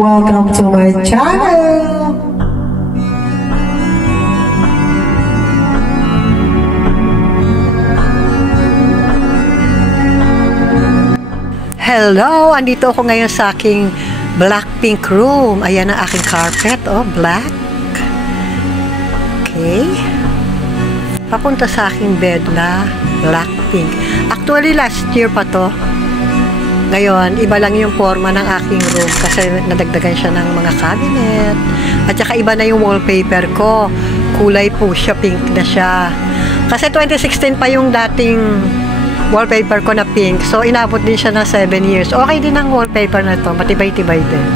Welcome to my channel! Hello! Andito ako ngayon sa aking Blackpink room. Ayan ang aking carpet. Oh, black. Okay. Papunta sa aking bed na Blackpink. Actually, last year pa to. Ngayon, iba lang yung forma ng aking room kasi nadagdagan siya ng mga cabinet. At saka iba na yung wallpaper ko. Kulay po siya, pink na siya. Kasi 2016 pa yung dating wallpaper ko na pink. So, inabot din siya ng 7 years. Okay din ang wallpaper na to. Matibay-tibay din.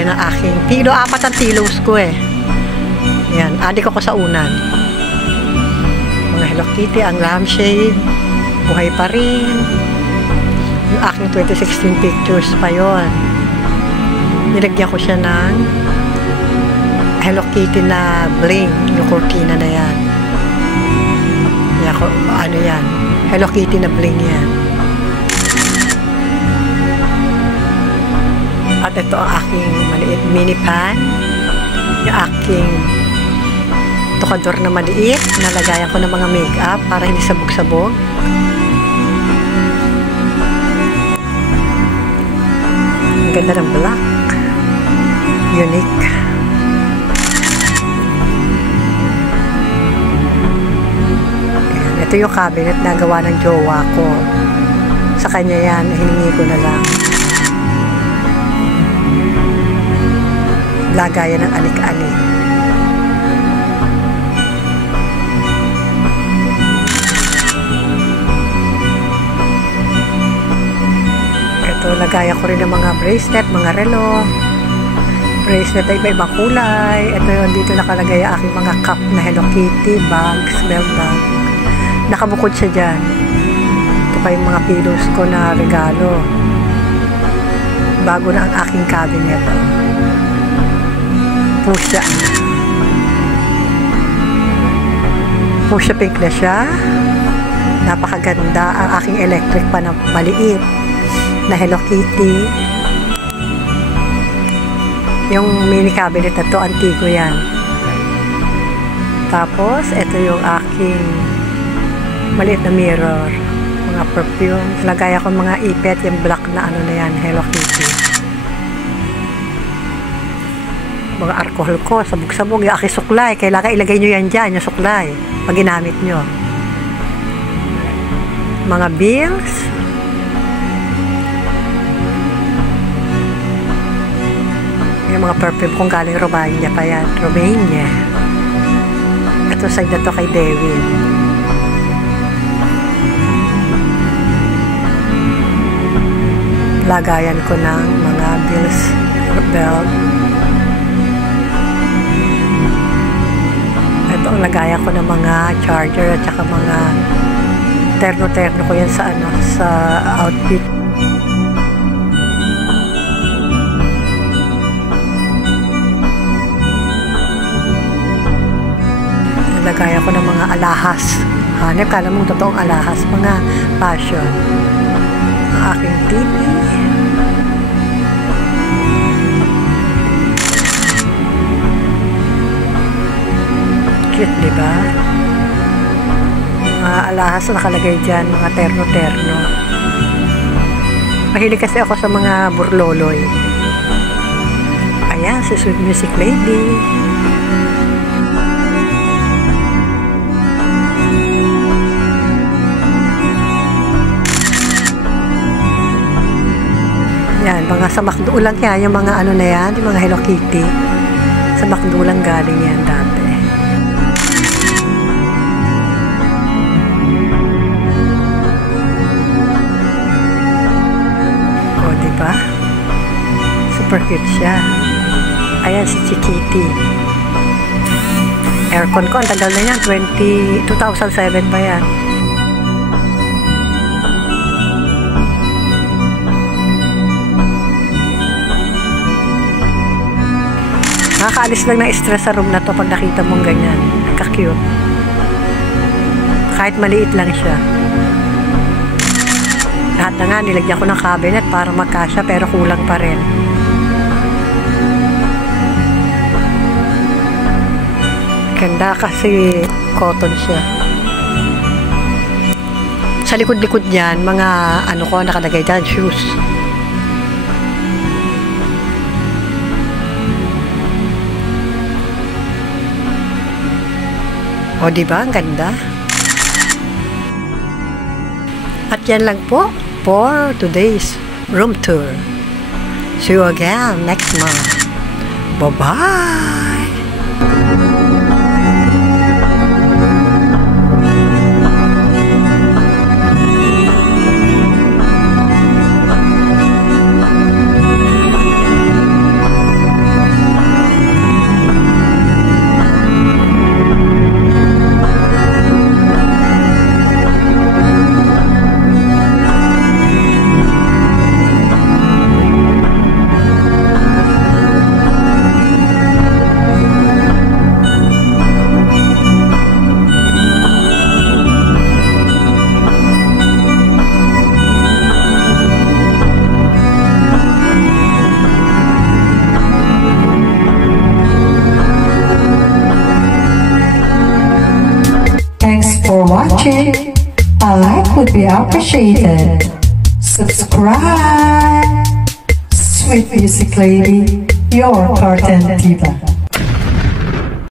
Yan ang aking pillow. 4 ang pillows ko eh. Yan. Adik ako sa unan. Mga Hello Kitty, ang lampshade. Buhay pa rin. Yung aking 2016 pictures pa yon. Nilagyan ko siya ng Hello Kitty na bling. Yung cortina na yan. Yan, ano yan? Hello Kitty na bling yan. At ito ang aking maliit mini pan. Yung aking tukador na maliit. Nalagayan ko ng mga makeup para hindi sabog-sabog. Ang ganda ng black. Unique. Ito yung cabinet na gawa ng jowa ko. Sa kanya yan, hiningi ko na lang. Lagayan ng alik-alik. Ito, lagayan ko rin ng mga bracelet, mga relo. Bracelet ay iba-ibang kulay. Ito yung dito nakalagay ang aking mga cup na Hello Kitty, bags, belt bag. Nakabukod siya dyan. Ito pa yung mga pillows ko na regalo. Bago na ang aking cabinet. Pusya. Pusya pink na siya. Napakaganda ang aking electric pa na maliit na Hello Kitty. Yung mini cabinet na to, antigo yan. Tapos, ito yung aking maliit na mirror, mga perfume. Lagay ako mga ipet, yung black na ano na yan, Hello Kitty. Mga alcohol ko, sabog-sabog, yung aking suklay. Kailangan ilagay nyo yan dyan, yung suklay, pag ginamit nyo. Mga bills. Yung mga perfume kong galing Romania pa yan, Romania. Ito side na to kay David. Lagayan ko ng mga bills, belt. Ito ang lagayan ko ng mga charger at saka mga terno-terno ko yan sa ano, sa outfit. Lagayan ko ng mga alahas. Hanep, kala mong totoong alahas, mga fashion. Ang aking TV. Cute, diba? Mga alahas na nakalagay dyan, mga terno-terno. Mahilig kasi ako sa mga burloloy. Ayan, si Sweet Music Lady. Yan, mga sa McDo lang yan, yung mga ano na yan, yung mga Hello Kitty. Sa McDo lang galing yan dati. O, diba? Super cute siya. Ayan si Chiquitty. Aircon ko, ang tagal na yan, 2007 pa yan. Nakakaalis lang ng stress sa room na to pag nakita mong ganyan. Ka-cute. Kahit maliit lang siya. Lahat na nga, nilagyan ko ng cabinet para magkasya pero kulang pa rin. Ganda kasi cotton siya. Sa likod-likod niyan, mga ano ko nakalagay dyan, shoes. O, diba? Ang ganda. At yan lang po for today's room tour. See you again next month. Bye-bye! Thanks for watching. A like would be appreciated. Subscribe. Sweet Music Lady, your Carten Diva.